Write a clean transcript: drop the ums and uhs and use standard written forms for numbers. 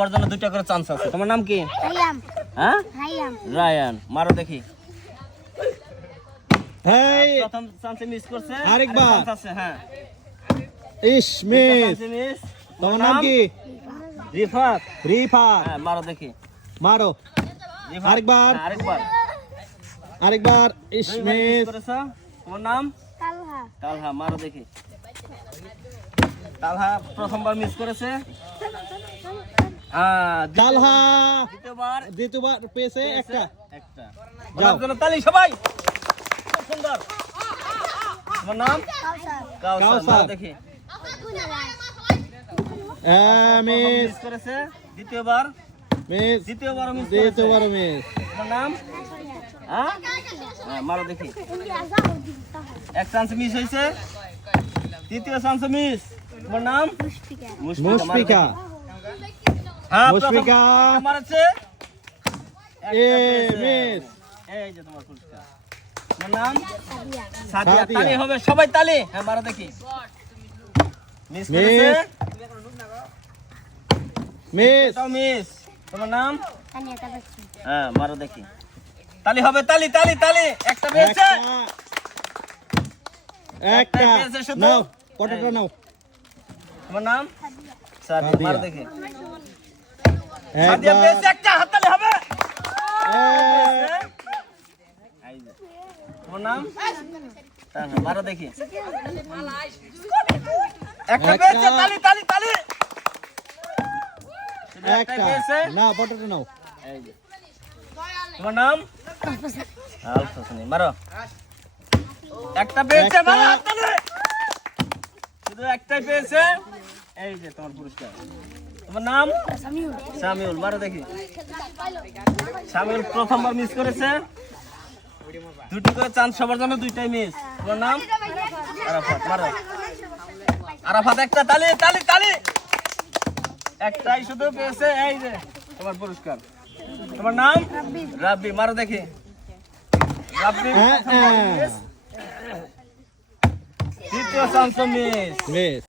তোমার জন্য দুইটা করে চান্স আছে। তোমার নাম কি? রায়ান। হ্যাঁ, রায়ান। রায়ান। মারো দেখি। হেই প্রথম চান্সে মিস করছে, আরেকবার। চান্স আছে। হ্যাঁ, ইস মিস। চান্সে মিস। তোমার নাম কি? রিফাত। রিফাত। হ্যাঁ, মারো দেখি। মারো রিফাত। আরেকবার। হ্যাঁ, আরেকবার। আরেকবার। ইস দুইবার মিস মিস। করেছো। তোমার নাম? তালহা। তালহা। মারো দেখি। তালহা প্রথমবার মিস করেছে। তালহা দ্বিতীয়বার দ্বিতীয়বার পেয়েছে একটা। একটা। যাও। ওনার জন্য তালি সবাই। খুব সুন্দর। তোমার নাম? কাউসার। কাউসার। কাউসার। মারো দেখি। মিস মিস করেছে। দ্বিতীয়বার মিস। দ্বিতীয়বারও মিস করেছে। দ্বিতীয়বার মিস। তোমার নাম? হ্যাঁ, হ্যাঁ, মারো দেখি। এক চান্স মিস হয়েছে, তৃতীয় চান্স মিস। তোমার নাম? মুশফিকা। মুশফিকা। হ্যাঁ, মুশফিকা। প্রথম মারছে। এ একটা পেয়েছে। মিস। এই যে তোমার পুরস্কার। তোমার নাম? সাদিয়া। সাদিয়া। সাদিয়া। তালি হবে সবাই, তালি। হ্যাঁ, মারো দেখি। Miss miss. করেছে। মিস। এটাও মিস। তোমার নাম? তানিয়া তাবাসসুম। হ্যাঁ, মারো দেখি। তালি হবে, তালি তালি তালি। একটা পেয়েছে। একটা পেয়েছে শুধু। নাও পটেটো নাও। তোমার নাম? সাদিয়া। সাদিয়া। মারো দেখি। সাদিয়া একবার। পেয়েছে একটা, হাততালি হবে। এক। এই যে। তোমার নাম? তানহা। মারো দেখি। একটা একটা। পেয়েছে, তালি তালি তালি। শুধু একটাই একটা পেয়েছে। নাও পটেটো নাও। এই যে। তোমার নাম? আলফাসানি। মারো। একটা পেয়েছে, একটা। মারো হাততালি। শুধু একটাই পেয়েছে। এই যে তোমার পুরস্কার। তোমার নাম? সামিউল। শামিউল। মারো দেখি। শামিউল প্রথমবার মিস করেছে, দুটি করে চান্স সবার জন্য, দুইটাই মিস। তোমার নাম? আরাফাত। মারো। আরাফাত একটা, তালি তালি তালি। একটাই শুধু পেয়েছে। এই যে তোমার পুরস্কার। তোমার নাম? রাব্বি। মারো দেখি। রাব্বি হ্যাঁ, প্রথমবার হ্যাঁ। মিস, দ্বিতীয় চান্স মিস। মিস।